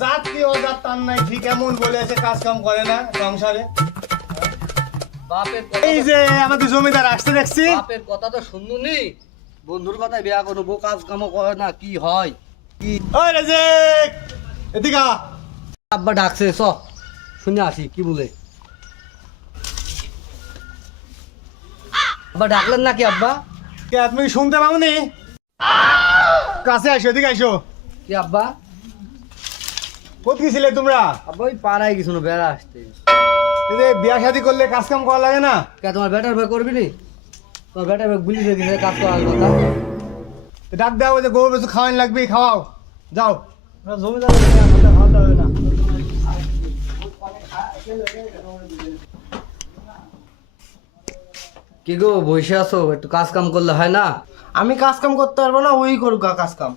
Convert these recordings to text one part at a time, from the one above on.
জাত কি অজাত তার নাই ঠিক এমন বলে আছে কাজ কাম করে না সংসারে। বাপের এই যে আমাদের জমিদার আসতে দেখছি। বাপের কথা তো শুনুনি। বন্ধুর কথায় বিয়া করব কাজ কামও করে না কি হয়? কি ওই রেজেক এদিকে আ। আব্বা ডাকছে চ শুনে আসি কি বলে? আব্বা ডাকলেন নাকি আব্বা? কে তুমি শুনতে পাওনি? কাছে আসো এদিকে আসো। কি আব্বা? গেছিলে তোমরা? ওই পাড়ায় কিছু না বেড়া আসতে। বিয়া শাদি করলে কাজ কাম করা লাগে না? কে তোমার বেটার ভাই করবি নি? তোমার বেটার ভাই গুলি রেখেছে কাজ করার কথা। তো ডাক দাও যে গরু বেশি খাওয়ান লাগবে খাওয়াও। যাও। জমিদার খাওয়াতে হবে না। কি গো বসে আছো? একটু কাজ কাম করলে হয় না? আমি কাজ কাম করতে পারব না ওই করুক কাজ কাম।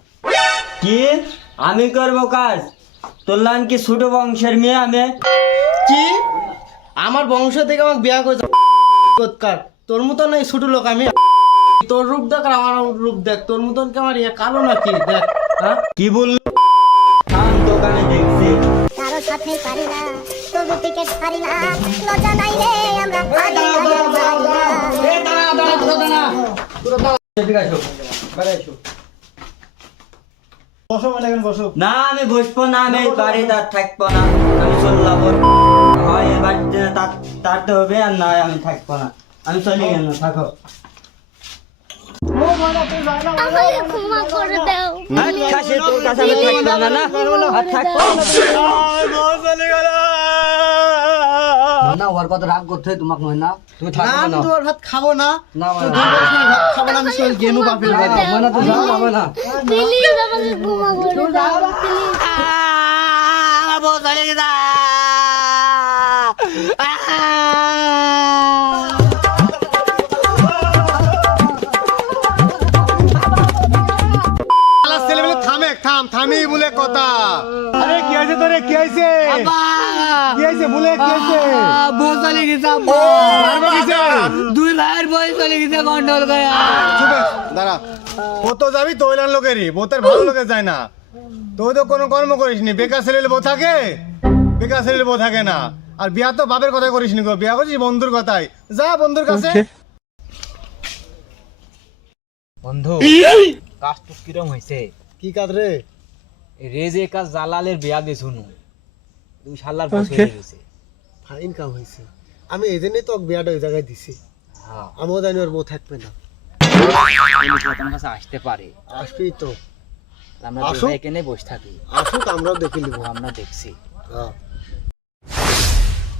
কি? আমি করব কাজ? তোলান কি ছোট বংশের মেয়ে আমি? কি? আমার বংশ থেকে আমাকে বিয়া করেছে। কোৎকার। তোর মতন এই ছোট লোক আমি। তোর রূপ দেখ আর আমার রূপ দেখ। তোর মতন কি আমার ইয়ে? কালো নাকি? দেখ হ্যাঁ? কি বলল? দোকানে দেখছি। কারও সাথে পারি না তবু টিকেট পারি না। লজ্জা নাই রে আমরা পারি না। পারি না এদিকে আসো। বেড়ে আসো। বসো মানে এখন বসো। না আমি বসবো না আমি এই বাড়িতে আর থাকব না আমি চললাম হয় বাড়িতে তার- তারতে হবে আর নয় আমি থাকব না। আমি চলে গেলাম থাকো। তোর না না? না। না ওর কথা রাগ করতে হয় তোমাকে না। তুমি না থাকবে না। তোমার ভাত খাব না। না তুই মানে ভাত খাব না আমি চল গেনু বাপের বাড়ি মানে তুমি যাবে না। প্লিজ আমাকে ক্ষমা করে দাও প্লিজ আলা থামে থামি বলে কথা। আরে কি আছে তোরে? কি আছে কি আছে বলে কি আছে বউ চলে গেছে দুই ভাইয়ের বই চলে গেছে গন্ডল করে। চুপ দাঁড়া। ও তো যাবি তৈলার লোকেরই। বোতের ভালো লোকে যায় না। তুই তো কোনো কর্ম করিস নি বেকার ছেলে বউ থাকে? বেকার ছেলে বউ থাকে না। আর বিয়া তো বাপের কথাই করিস নি গো। বিয়া করছিস বন্ধুর কথাই যা বন্ধুর কাছে। বন্ধু কাজ তো কিরম হয়েছে কি কাজ রে? রেজে কাজ জালালের বিয়া দিয়ে শুনু। তুমি শালার বসে গেছে। ফাইন কাম হয়েছে। আমি এই জন্যই তো বিয়াটা ওই জায়গায় দিছি। হ্যাঁ। আমিও জানি ওর বউ থাকবে না। তোমার কাছে আসতে পারে? আসবেই তো। আমরা আসুক। এখানে বসে থাকি। আসুক আমরাও দেখে নিবো। আমরা দেখছি। হ্যাঁ।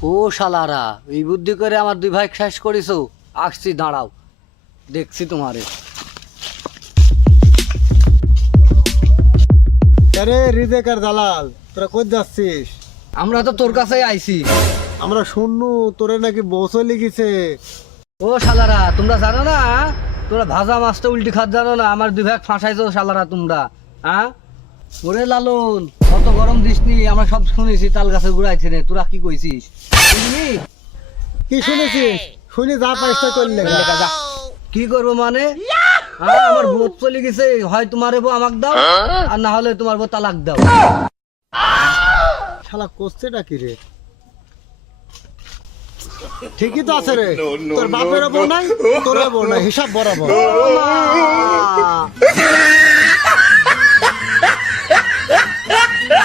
ও শালারা এই বুদ্ধি করে আমার দুই ভাই শেষ করিছো। আসছি দাঁড়াও। দেখছি তোমারে। আরে রিজেক আর দালাল তোরা কই যাচ্ছিস? আমরা তো তোর কাছেই আইছি। আমরা শুননু তোরে নাকি চলে গেছে ও শালারা তোমরা জানো না? তোরা ভাজা মাছটা উল্টি খাত জানো না? আমার দুই ভাগ ফাঁসাইছো শালারা তোমরা হ্যাঁ ওরে লালন কত গরম দিসনি আমরা সব শুনেছি তাল গাছের গুড়াই ছেড়ে তোরা কি কইছিস? শুনবি? কি শুনেছিস? শুনি যা পাইছে করলে কি করব মানে? হ্যাঁ আমার বউ চলে গেছে হয় তোমার বউ আমাকে দাও আর না হলে তোমার বউ তালাক দাও শালা করছেটা কি রে ঠিকই তো আছে রে তোর বাপের বউ নাই তোর বউ নাই হিসাব বরাবর